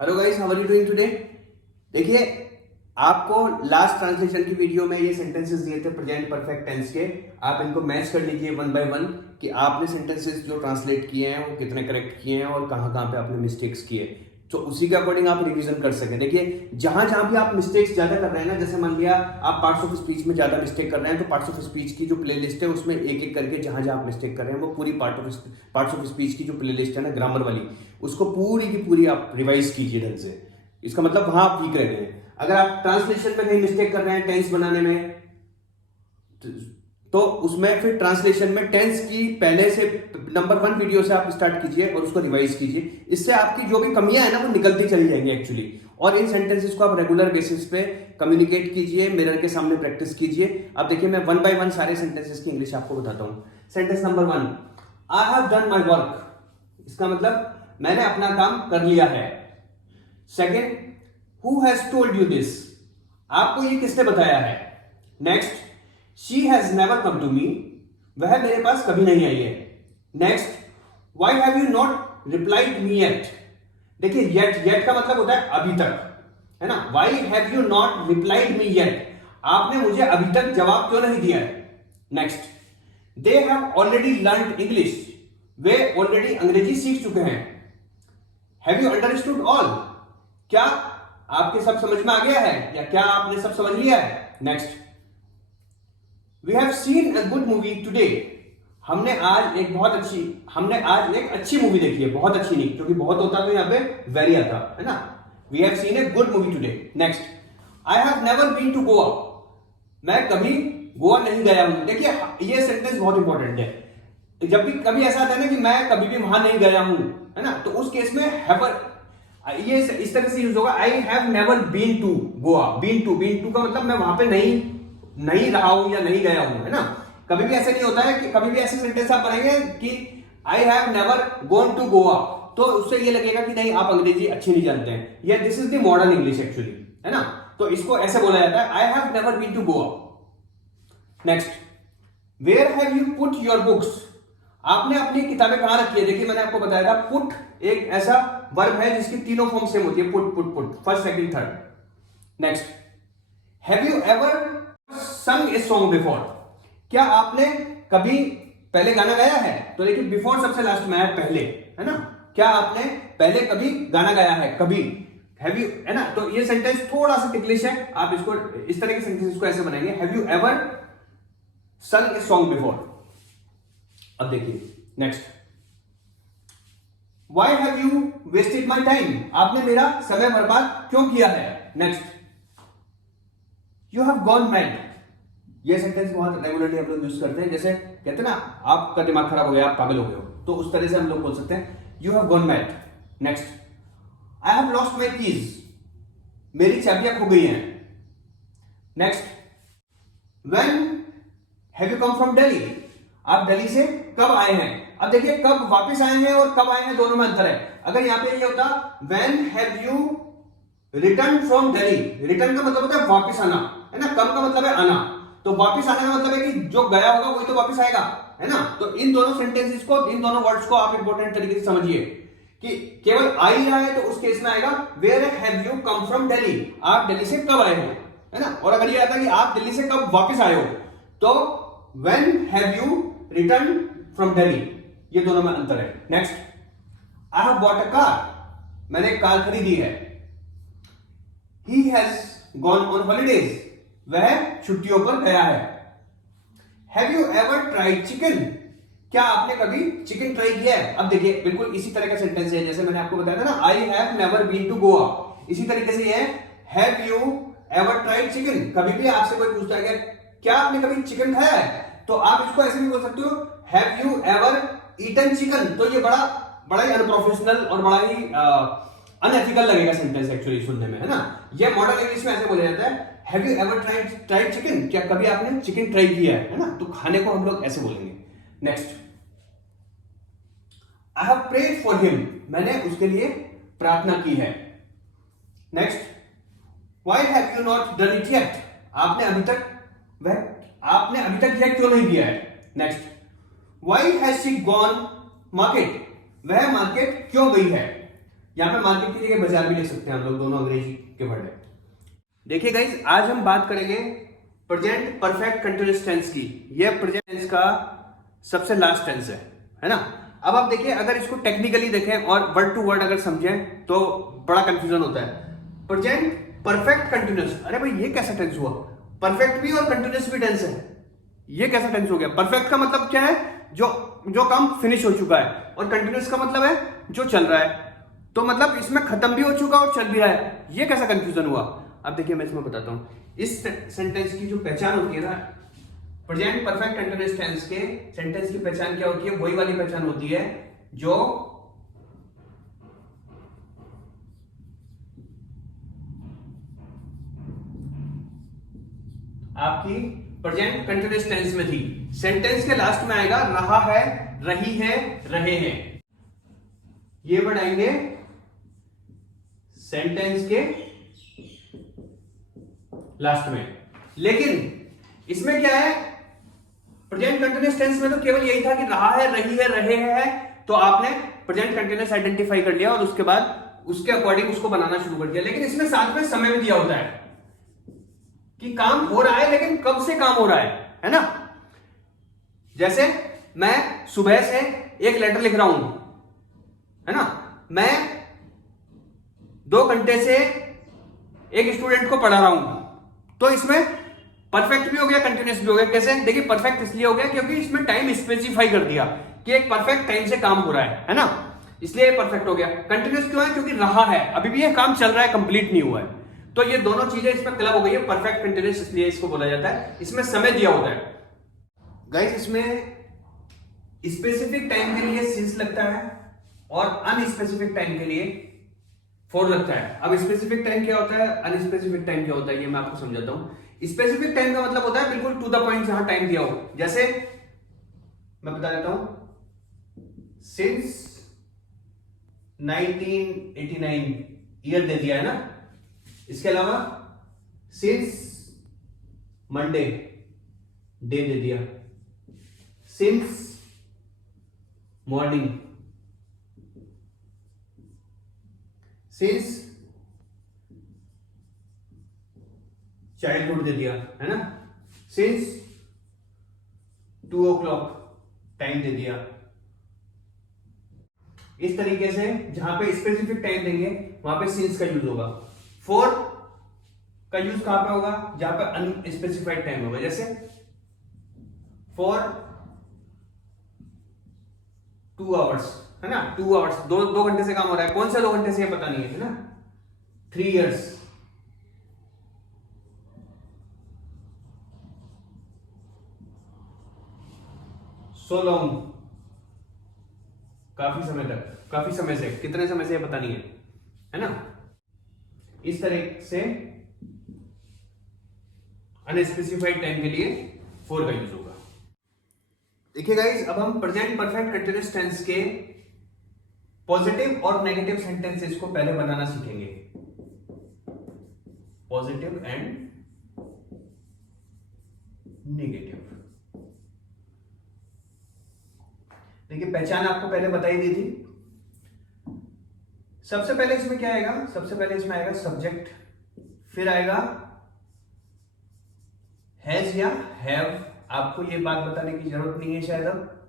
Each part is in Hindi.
Hello guys, how are you doing today. देखिए, आपको लास्ट ट्रांसलेशन की वीडियो में ये सेंटेंसेस दिए थे प्रेजेंट परफेक्ट टेंस के। आप इनको मैच कर लीजिए वन बाय वन कि आपने सेंटेंसेस जो ट्रांसलेट किए हैं वो कितने करेक्ट किए हैं और कहाँ कहाँ पे आपने मिस्टेक्स किए, तो उसी के अकॉर्डिंग आप रिवीजन कर सकें। देखिए, जहां जहां भी आप मिस्टेक्स ज्यादा कर रहे हैं ना, जैसे मान लिया आप पार्ट्स ऑफ स्पीच में ज्यादा मिस्टेक कर रहे हैं, तो पार्ट्स ऑफ स्पीच की जो प्लेलिस्ट है उसमें एक एक करके जहां जहां आप मिस्टेक कर रहे हैं वो पूरी पार्ट्स ऑफ स्पीच की जो प्लेलिस्ट है ना ग्रामर वाली, उसको पूरी की पूरी आप रिवाइज कीजिए ढंग से। इसका मतलब वहां आप वीक रह गए हैं। अगर आप ट्रांसलेशन में कहीं मिस्टेक कर रहे हैं टेंस बनाने में, तो उसमें फिर ट्रांसलेशन में टेंस की पहले से नंबर 1 वीडियो से आप स्टार्ट कीजिए और उसको रिवाइज कीजिए। इससे आपकी जो भी कमियां है ना वो निकलती चली जाएंगी एक्चुअली। और इन सेंटेंसेस को आप रेगुलर बेसिस पे कम्युनिकेट कीजिए, मिरर के सामने प्रैक्टिस कीजिए। अब देखिए, मैं वन बाय वन सारे सेंटेंसेस की इंग्लिश आपको बताता हूं। Sentence number 1, I have done my work. इसका मतलब मैंने अपना काम कर लिया है। Second, who has told you this. आपको ये किसने बताया है। Next, she has never come to me. वह मेरे पास कभी नहीं आई है। Next, why have you not replied me yet. देखिए, येट का मतलब होता है अभी तक, है ना। Y have you not replied me yet, आपने मुझे अभी तक जवाब क्यों नहीं दिया है। Next, they have already learn English. Way already अंग्रेजी सीख चुके हैं। हैव यू अंडरस्टूड ऑल, क्या आपके सब समझ में आ गया है या क्या आपने सब समझ लिया है। Next, we have seen a good movie today. हमने आज एक अच्छी मूवी देखी है। बहुत अच्छी नहीं, क्योंकि बहुत होता तो यहां पे वेरी आता है ना। We have seen a good movie today. Next, I have never been to Goa. मैं कभी गोवा नहीं गया हूं। देखिए, ये सेंटेंस बहुत इंपॉर्टेंट है। जब भी कभी ऐसा आता है ना कि मैं कभी भी वहां नहीं गया हूं, है ना, तो उस केस में हैवर ये इस तरह से यूज होगा, I have never been to Goa. Been to का मतलब मैं वहां पे नहीं रहा हूं या नहीं गया हूं, है ना। कभी भी ऐसे नहीं होता है कि कभी भी ऐसे सेंटेंस आप बनाएंगे कि I have never gone to Goa, तो उससे ये लगेगा कि नहीं, आप अंग्रेजी अच्छी नहीं जानते हैं। ये this is the modern English actually, है ना। तो इसको ऐसे बोला जाता है, I have never been to Goa. Next, where have you put your books. आपने अपनी किताबें कहां रखी है। देखिए, मैंने आपको बताया था पुट एक ऐसा वर्ब है जिसकी तीनों फॉर्म सेम होती है, put put put, first second third. Next, have you ever संग ए सॉन्ग बिफोर। क्या आपने कभी पहले गाना गाया है। तो देखिए, बिफोर सबसे लास्ट में है, पहले, है ना। क्या आपने पहले कभी गाना गाया है, कभी। हैव यू, है ना। तो ये सेंटेंस थोड़ा सा टिकलिश है, आप इसको इस तरह के सेंटेंस को ऐसे बनाएंगे, हैव यू एवर संग ए सॉन्ग बिफोर। अब देखिए next, why have you wasted my time. आपने मेरा समय बर्बाद क्यों किया है। Next, you have gone mad. ये सेंटेंस बहुत रेगुलरली हम लोग यूज करते हैं। जैसे कहते हैं ना, आपका दिमाग खराब हो गया, आप पागल हो गए हो, तो उस तरह से हम लोग बोल सकते हैं, you have gone mad. Next, I have lost my keys. मेरी चाबियां खो गई हैं। Next, when have you come from Delhi. आप दिल्ली से कब आए हैं। अब देखिए, कब वापस आए हैं और कब आए हैं, दोनों में अंतर है। अगर यहां पे ये होता when have you return from Delhi, return का मतलब होता है वापस आना, है ना। कम का मतलब है आना, तो वापस आने का मतलब है कि जो गया होगा वही तो वापस आएगा, है ना। तो इन दोनों सेंटेंसेस को, इन दोनों वर्ड्स को आप इंपॉर्टेंट तरीके से समझिए कि केवल आ ही रहा है तो उस केस में आएगा where have you come from Delhi. आप दिल्ली से कब आए हो, है ना। और अगर ये आता कि आप दिल्ली से कब वापस आए हो, तो when have you return from Delhi. ये दोनों में अंतर है। Next, I have bought a car. मैंने एक कार खरीदी है। He has gone on holidays. वह छुट्टियों पर गया है। Have you ever tried chicken. क्या आपने कभी चिकन ट्राई किया है। अब देखिए, बिल्कुल इसी तरह का सेंटेंस है जैसे मैंने आपको बताया था ना, I have never been to Goa. इसी तरीके से ये have you ever tried chicken. कभी भी आपसे कोई पूछता है क्या आपने कभी चिकन खाया है, तो आप इसको ऐसे भी बोल सकते हो, have you ever eaten chicken. तो ये बड़ा ही अनप्रोफेशनल और बड़ा ही अनएथिकल लगेगा सेंटेंस एक्चुअली सुनने में, है ना। ये मॉडर्न इंग्लिश में ऐसे बोला जाता है, have you ever tried chicken. क्या कभी आपने चिकन ट्राई किया है ना। तो खाने को हम लोग ऐसे बोलेंगे। Next, I have prayed for him. मैंने उसके लिए प्रार्थना की है। Next, why have you not done it yet. आपने अभी तक यह क्यों नहीं किया है। Next, why has she gone market. वह मार्केट क्यों गई है। यहाँ पे मार्केट की जगह बाजार भी ले सकते हैं हम लोग, दोनों अंग्रेजी के वर्ड है। देखिए गाइस, आज हम बात करेंगे प्रेजेंट परफेक्ट कंटिन्यूअस टेंस की। यह प्रेजेंट टेंस का सबसे लास्ट टेंस है ना। अब आप देखिए, अगर इसको टेक्निकली देखें और वर्ड टू वर्ड अगर समझें तो बड़ा कंफ्यूजन होता है। प्रेजेंट परफेक्ट कंटिन्यूअस, अरे भाई ये कैसा टेंस हुआ? परफेक्ट भी और कंटिन्यूअस भी टेंस है, ये कैसा टेंस हो गया? परफेक्ट का मतलब क्या है? जो काम फिनिश हो चुका है, और कंटिन्यूअस का मतलब है जो चल रहा है। तो मतलब इसमें खत्म भी हो चुका और चल भी रहा है, ये कैसा कंफ्यूजन हुआ? अब देखिए मैं इसमें बताता हूं। इस सेंटेंस की जो पहचान होती है ना, प्रेजेंट परफेक्ट कंटिन्यूअस टेंस के सेंटेंस की पहचान क्या होती है? वही वाली पहचान होती है जो आपकी प्रेजेंट कंटिन्यूअस टेंस में थी। सेंटेंस के लास्ट में आएगा रहा है, रही है, रहे हैं, ये वर्ड आएंगे सेंटेंस के लास्ट में। लेकिन इसमें क्या है, प्रेजेंट कंटिन्यूअस टेंस में तो केवल यही था कि रहा है, रही है, रहे हैं, तो आपने प्रेजेंट कंटिन्यूअस आइडेंटिफाई कर लिया और उसके बाद उसके अकॉर्डिंग उसको बनाना शुरू कर दिया। लेकिन इसमें साथ में समय भी दिया होता है कि काम हो रहा है, लेकिन कब से काम हो रहा है ना। जैसे मैं सुबह से एक लेटर लिख रहा हूं, है ना, मैं 2 घंटे से एक स्टूडेंट को पढ़ा रहा हूं, तो इसमें परफेक्ट भी हो गया, कंटिन्यूअस भी हो गया। कैसे? देखिए, परफेक्ट इसलिए हो गया क्योंकि इसमें टाइम स्पेसिफाई कर दिया कि एक परफेक्ट टाइम से काम हो रहा है ना, इसलिए परफेक्ट हो गया। कंटिन्यूअस क्यों है? क्योंकि रहा है, अभी भी ये काम चल रहा है, कंप्लीट नहीं हुआ है। तो ये दोनों चीजें इसमें क्लब हो गई है, परफेक्ट कंटिन्यूअस इसलिए इसको बोला जाता है। इसमें समय दिया होता है गाइस, इसमें स्पेसिफिक टाइम के लिए सिंस लगता है और अनस्पेसिफिक टाइम के लिए फॉर लगता है। अब स्पेसिफिक टाइम क्या होता है, अनस्पेसिफिक टाइम क्या होता है, ये मैं आपको समझाता हूं। स्पेसिफिक टाइम का मतलब होता है बिल्कुल टू द पॉइंट, जहां टाइम दिया हो। जैसे मैं बता देता हूं, सिंस 1989 ईयर दे दिया है ना। इसके अलावा सिंस मंडे डे दे दिया, सिंस मॉर्निंग, सिंस चाइल्डहुड दे दिया, है ना, सिंस 2 o'clock टाइम दे दिया। इस तरीके से जहां पे स्पेसिफिक टाइम देंगे वहां पे सिंस का यूज होगा। फॉर का यूज कहां पे होगा? जहां पे अनस्पेसिफाइड टाइम होगा। जैसे फॉर 2 hours, है ना, 2 hours, 2 घंटे से काम हो रहा है। कौन से 2 घंटे से ये पता नहीं है ना। 3 years, so long, काफी समय तक, काफी समय से, कितने समय से ये पता नहीं है ना। इस तरह से अनस्पेसिफाइड टाइम के लिए फॉर का यूज होगा। देखिए गाइस, अब हम प्रेजेंट परफेक्ट कंटिन्यूअस टेंस के पॉजिटिव और नेगेटिव सेंटेंसेस को पहले बनाना सीखेंगे। Positive and negative. देखिए, पहचान आपको पहले बताई दी थी। सबसे पहले इसमें क्या आएगा? सबसे पहले इसमें आएगा सब्जेक्ट, फिर आएगा हैज या हैव। आपको ये बात बताने की जरूरत नहीं है शायद अब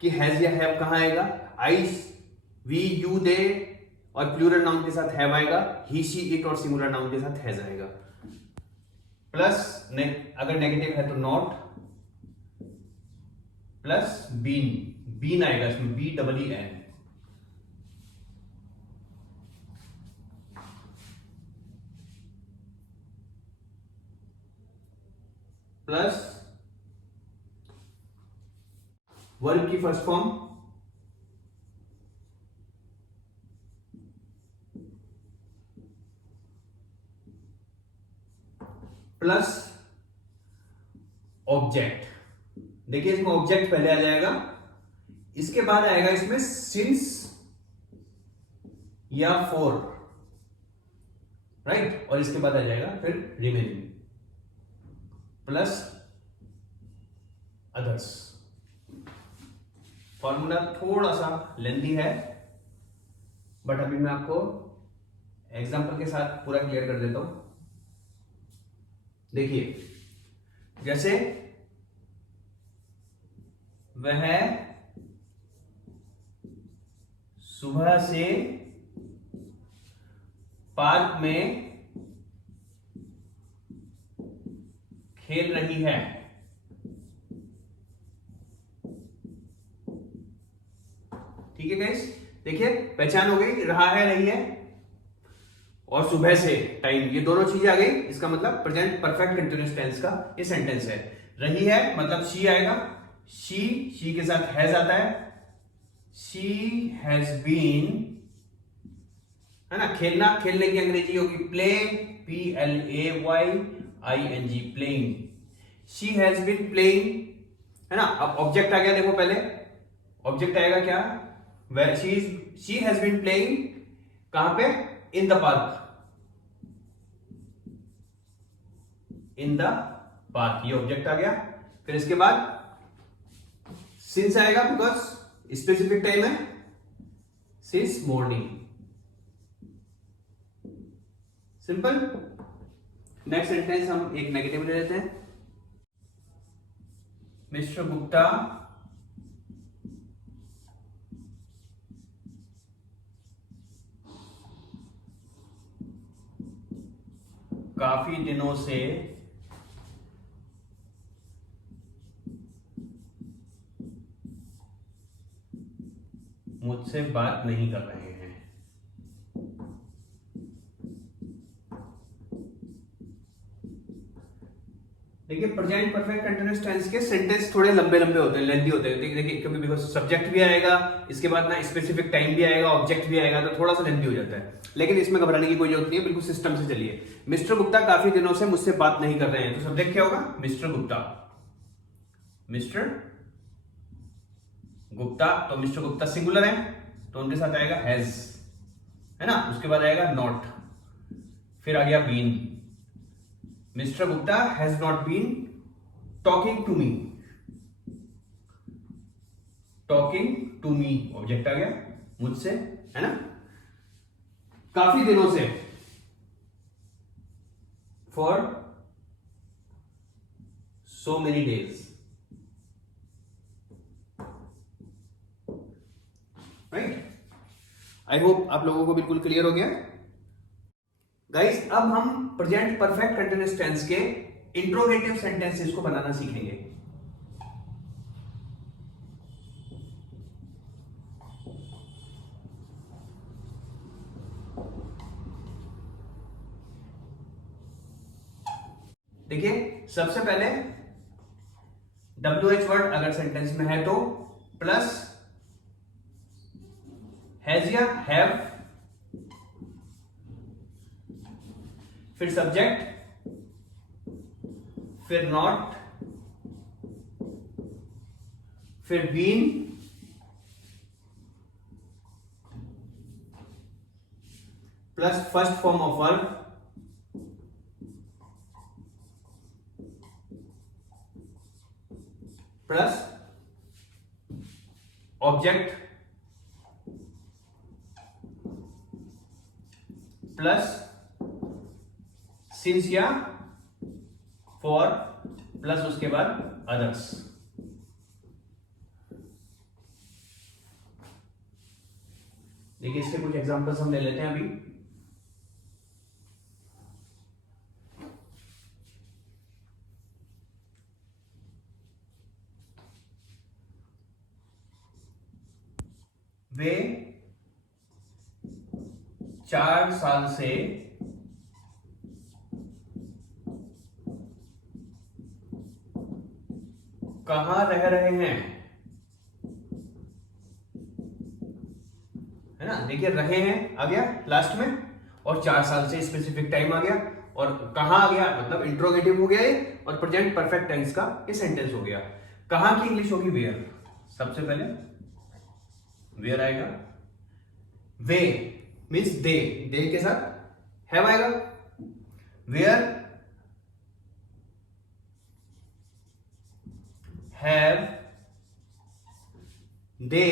कि हैज या हैव कहां आएगा। आई, वी, यू, दे और प्लूरल नाउन के साथ हैव आएगा। ही, शी, इट और सिंगुलर नाउन के साथ हैज आएगा। प्लस अगर नेगेटिव है तो नॉट, प्लस बीन, बीन आएगा इसमें, BEEN। प्लस वर्ब की फर्स्ट फॉर्म, प्लस ऑब्जेक्ट। देखिए, इसमें ऑब्जेक्ट पहले आ जाएगा, इसके बाद आएगा इसमें सिंस या फॉर, राइट, और इसके बाद आ जाएगा फिर रिमेनिंग प्लस अदर्स। फॉर्मूला थोड़ा सा लेंथी है, बट अभी मैं आपको एग्जाम्पल के साथ पूरा क्लियर कर देता हूं। देखिए, जैसे वह सुबह से पार्क में खेल रही है। ठीक है गाइस, देखिए पहचान हो गई, रहा है, रही है और सुबह से टाइम, ये दोनों चीजें आ गई। इसका मतलब प्रेजेंट परफेक्ट कंटिन्यूअस टेंस का ये सेंटेंस है। रही है मतलब शी आएगा, शी के साथ हैज आता है, शी हैज बीन, है ना। खेलना, खेलने की अंग्रेजी होगी play, PLAYING, playing. She has been playing, है ना। अब ऑब्जेक्ट आ गया, देखो पहले ऑब्जेक्ट आएगा क्या, शी हैज बीन प्लेइंग कहां पे, in the park, in the park, ये ऑब्जेक्ट आ गया। फिर इसके बाद सिंस आएगा, बिकॉज स्पेसिफिक टाइम है, since morning, simple. Next sentence हम एक नेगेटिव ले लेते हैं। मिस्टर गुप्ता काफी दिनों से मुझसे बात नहीं कर रहे हैं। देखिए प्रेजेंट परफेक्ट कंटीन्यूअस टेंस के सेंटेंस थोड़े लंबे लंबे होते हैं, लेंथी होते हैं। देखिए क्योंकि बिकॉज सब्जेक्ट भी आएगा, इसके बाद ना स्पेसिफिक टाइम भी आएगा, ऑब्जेक्ट भी आएगा, तो थोड़ा सा लेंथी हो जाता है। लेकिन इसमें घबराने की कोई जरूरत नहीं है, बिल्कुल सिस्टम से चलिए। मिस्टर गुप्ता काफी दिनों से मुझसे बात नहीं कर रहे हैं, तो सब्जेक्ट क्या होगा, मिस्टर गुप्ता, मिस्टर गुप्ता। तो मिस्टर गुप्ता सिंगुलर है, तो उनके साथ आएगा हैज, है ना। उसके बाद आएगा नॉट, फिर आ गया been. Mister Gupta has not been talking to me, talking to me object आ गया, मुझसे, है ना। काफी दिनों से, for so many days, right. I hope आप लोगों को बिल्कुल क्लियर हो गया गाइस। अब हम प्रेजेंट परफेक्ट कंटीन्यूअस टेंस के इंट्रोगेटिव सेंटेंसेस को बनाना सीखेंगे। देखिए सबसे पहले WH वर्ड अगर सेंटेंस में है तो प्लस हैज या हैव, फिर सब्जेक्ट, फिर नॉट, फिर been, plus first form of verb, plus object, plus since या फॉर, प्लस उसके बाद अदर्स। देखिए इसके कुछ एग्जांपल्स हम ले लेते हैं अभी। वे 4 साल से कहां रह रहे हैं, है ना। देखिए रहे हैं आ गया लास्ट में, और 4 साल से स्पेसिफिक टाइम आ गया, और कहां आ गया मतलब इंट्रोगेटिव हो गया ये, और प्रेजेंट परफेक्ट टेंस का ये सेंटेंस हो गया। कहां की इंग्लिश होगी वेयर, सबसे पहले वेयर आएगा। वे मीन्स दे, दे के साथ हैव आएगा। Where have they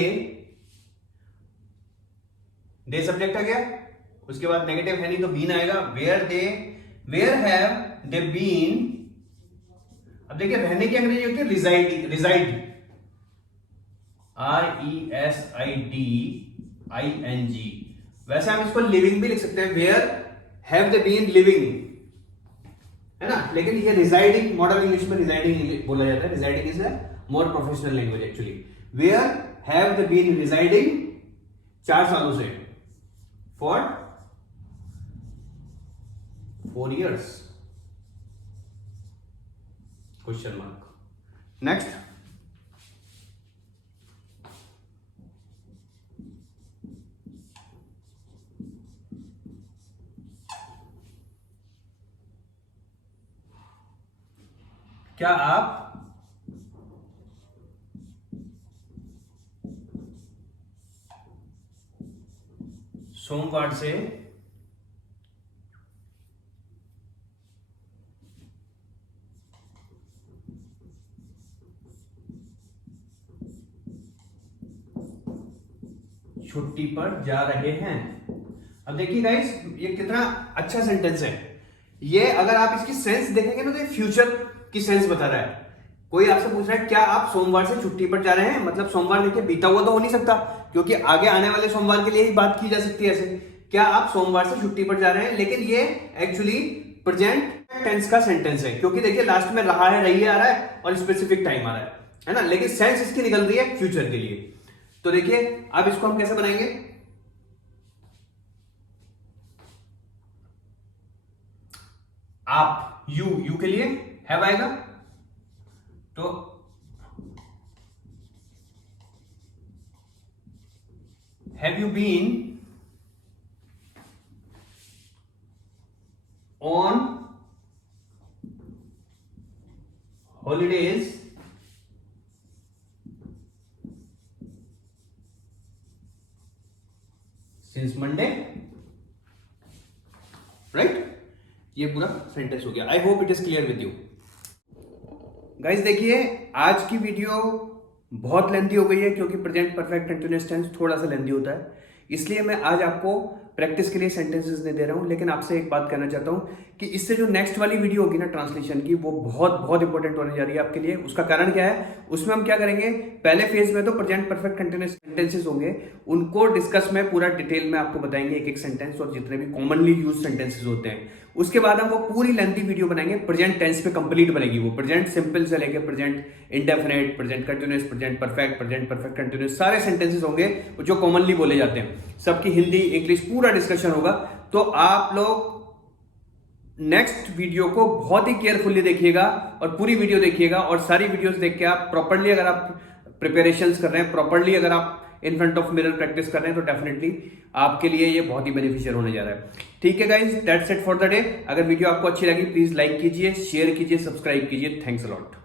the subject आ गया, उसके बाद नेगेटिव है नहीं तो बीन आएगा, वेयर हैव दे बीन। अब देखिए रहने की अंग्रेजी होती है रिजाइड, RESIDING। वैसे हम इसको लिविंग भी लिख सकते हैं, where have they been living, है ना। लेकिन ये रिजाइडिंग, मॉडर्न इंग्लिश में रिजाइडिंग बोला जाता है, residing is a more professional language actually. Where have they been residing 4 सालों से, for 4 years, question mark. Next, क्या आप सोमवार से छुट्टी पर जा रहे हैं? अब देखिए गाइस, ये कितना अच्छा सेंटेंस है। ये अगर आप इसकी सेंस देखेंगे ना तो ये फ्यूचर की सेंस बता रहा है। कोई आपसे पूछ रहा है क्या आप सोमवार से छुट्टी पर जा रहे हैं, मतलब सोमवार देखिए बीता हुआ तो हो नहीं सकता, क्योंकि आगे आने वाले सोमवार के लिए ही बात की जा सकती है ऐसे। क्या आप सोमवार से छुट्टी पर जा रहे हैं, लेकिन ये एक्चुअली प्रेजेंट टेंस का सेंटेंस है, क्योंकि देखिए लास्ट में रहा है, रही आ रहा है और स्पेसिफिक टाइम आ रहा है ना। लेकिन सेंस इसकी निकल रही है फ्यूचर के लिए। तो देखिए अब इसको हम कैसे बनाएंगे, आप यू के लिए हैव आएगा, तो have you been on holidays since Monday, right. ये पूरा सेंटेंस हो गया। I hope it is clear with you guys. देखिए आज की वीडियो बहुत लेंथी हो गई है, क्योंकि प्रेजेंट परफेक्ट कंटीन्यूअस टेंस थोड़ा सा लेंथी होता है, इसलिए मैं आज आपको प्रैक्टिस के लिए सेंटेंसेस नहीं दे रहा हूं। लेकिन आपसे एक बात कहना चाहता हूं कि इससे जो नेक्स्ट वाली वीडियो होगी ना ट्रांसलेशन की, वो बहुत बहुत इंपॉर्टेंट होने जा रही है आपके लिए। उसका कारण क्या है, उसमें हम क्या करेंगे, पहले फेज में तो प्रेजेंट परफेक्ट कंटीन्यूअस सेंटेंसेस होंगे, उनको डिस्कस में पूरा डिटेल में आपको बताएंगे एक एक सेंटेंस और जितने भी कॉमनली यूज सेंटेंसेस होते हैं। उसके बाद हम वो पूरी लेंथी वीडियो बनाएंगे, प्रेजेंट टेंस पे कंप्लीट बनेगी वो, प्रेजेंट सिंपल से लेके present indefinite, present continuous, present perfect continuous, सारे सेंटेंसेस होंगे जो कॉमनली बोले जाते हैं। सबकी हिंदी इंग्लिश पूरा डिस्कशन होगा। तो आप लोग नेक्स्ट वीडियो को बहुत ही केयरफुली देखिएगा और पूरी वीडियो देखिएगा, और सारी वीडियोस देख के आप प्रॉपर्ली, अगर आप प्रिपरेशंस कर रहे हैं प्रॉपर्ली, अगर आप in front of mirror practice कर रहे हैं, तो डेफिनेटली आपके लिए ये बहुत ही बेनिफिशियल होने जा रहा है। ठीक है guys, that's it for the day. अगर वीडियो आपको अच्छी लगी प्लीज लाइक कीजिए, शेयर कीजिए, सब्सक्राइब कीजिए। Thanks a lot.